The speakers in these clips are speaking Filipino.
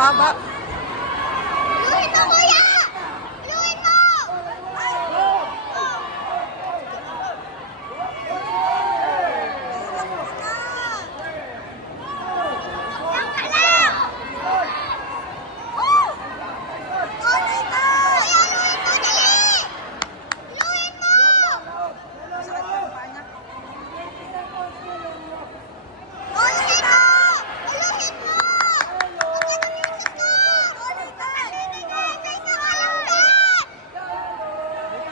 Mahaba. Luhin mo, kuya! Luhin mo! Yan ka lang! Luhin mo! Kuya, luhin mo, dali! Luhin mo! Sakit pa yung paa niya. Luhin mo! Luhin mo! Huwag ka tumisis ko! Luhin ka! Luhin ka! Luhin ka! Kalangkat!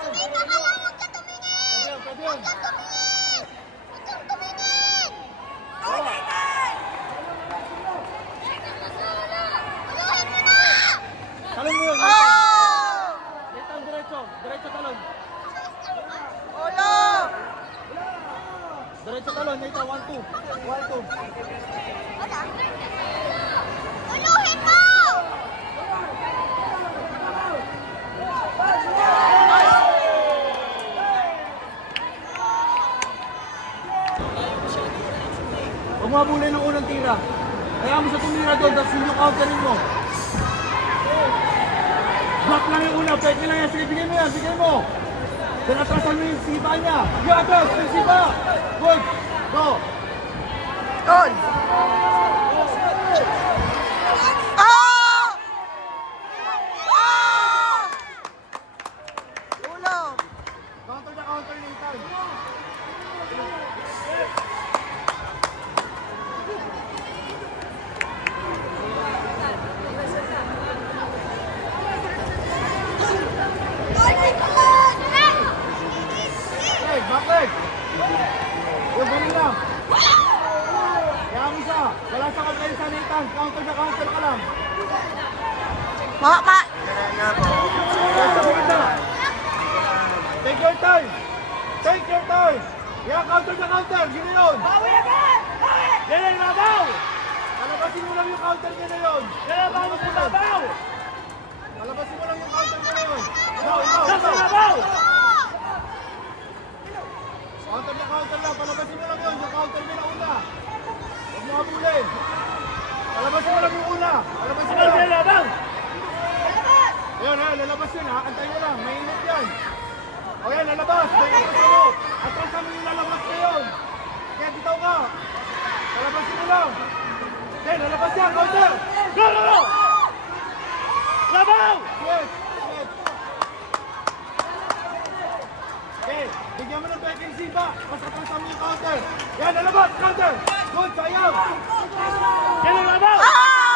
Sumika ka lang! Huwag ka tumingin! Huwag ka tumingin! Huwag kang tumingin! Luhin ka! Luhin mo na! Talon mo yun. Oh! Nathan, diretso. Diretso talon. Ulo! Diretso talon. Nathan, 1-2. 1-2. Wala. Luhin mo! Huwag mo habulin ng unang tira. Kaya mo sa tumira doon, tapos yung counterin mo. Block lang yung una, pwede lang yan. Sige, bigay mo yan, bigay mo. Pinatrasan mo yung sipa niya. Sige, atras, yung sipa. Good. Go. Goal! Oh! Oh! Ulo! Counter na counter yung time. Leg, back leg. Yung ganun lang. Kaya mo siya. Wala sa kapalit sa Nathan. Counter na counter ka lang. Ma! Take your time. Take your time. Yeah, counter na counter. Gino yun. Bawi agad! Bawi! Yan, labaw! Palabasin mo lang yung counter niya na yun. Labaw mo sa labaw! Palabasin mo lang yung counter niya na yun. Ikaw! Labaw! Counter na counter lang. Palabasin mo lang yun. Yung counter niya na una. Huwag mo habulin. Palabasin mo lang yung una. Palabasin mo lang. Labaw! Ayun, lalabas yun ha. Antayin mo lang. Mainit yan. O yan, lalabas. May atras mo. Atras mo yung lalabas na yun. Kaya dito ka. Lalabasin mo lang. Okay, lalabas yan. Counter. Go, go, go! Labaw! Yes, yes. Okay, bigyan mo ng beking sipa. Mas atras mo yung counter. Yan, lalabas. Counter. Good, sayang. Yan ang labaw. Oh!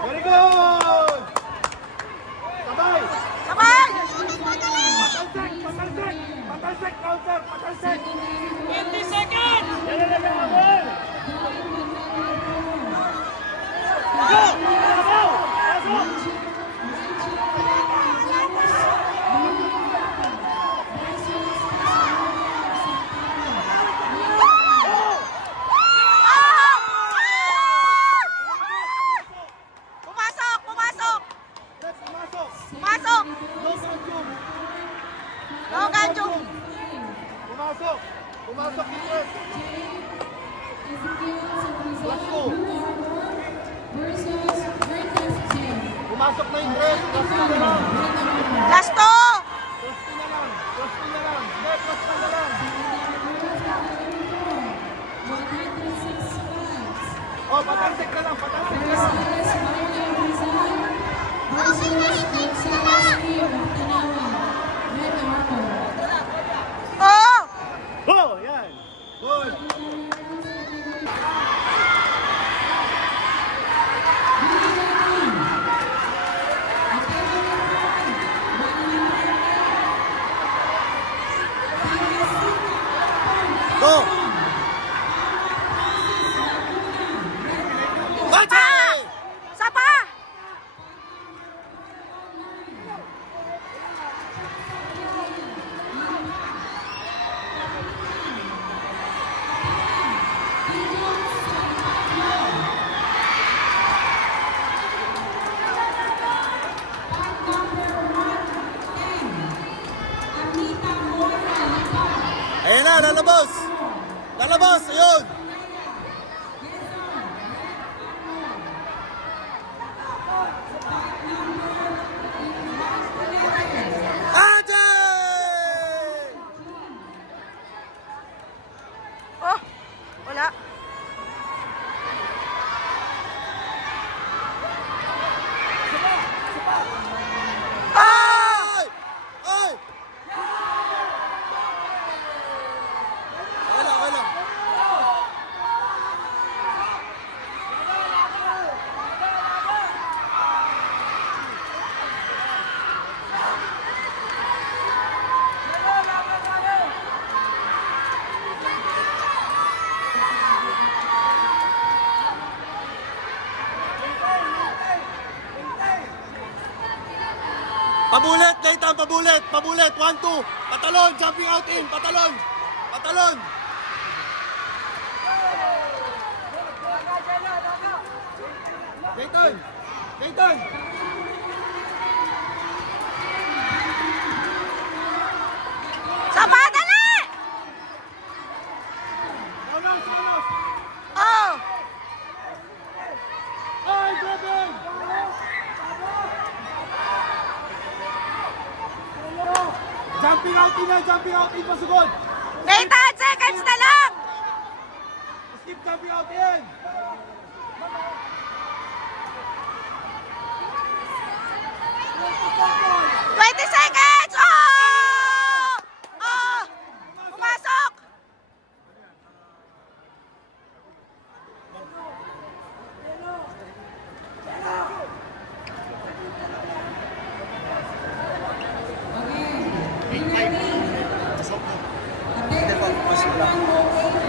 Very good! Sabay! Sabay! Patalsek, counter, patalsek! 20 seconds! Yan na lang ang awal! Go! Sabaw! Pasok! Pumasok! Pumasok! Let's pumasok! Pumasok! No ganjum! No ganjum! Pumasok! Pumasok dito! Last two! Pumasok na yung dress! Last two na lang! Last two! Last two na lang! Last two na lang! Hindi, last two na lang! Oh, patalsik ka lang! Patalsik ka lang! Okay na, hintayin mo na lang! Oh! Oh, yan! Good! Go! Sapa! Sapa! na, lalabas! Lalabas, ayun! Ajay! Oh, wala. Ay! Ay! Wala, wala. Pabulit, Nathan, pabulit, pabulit. 1-2. Patalon, jumping out in, patalon. Patalon. Nathan, Nathan. Sapa, dali! Anas, Anas. Oh! Ay, Gavin. Jumping out in na, jumping out in, pasugod. Nathan, seconds na lang! Skip jumping out in. ¡20 seconds! Oh! Oh! Pumasok! Hindi pa, mas wala.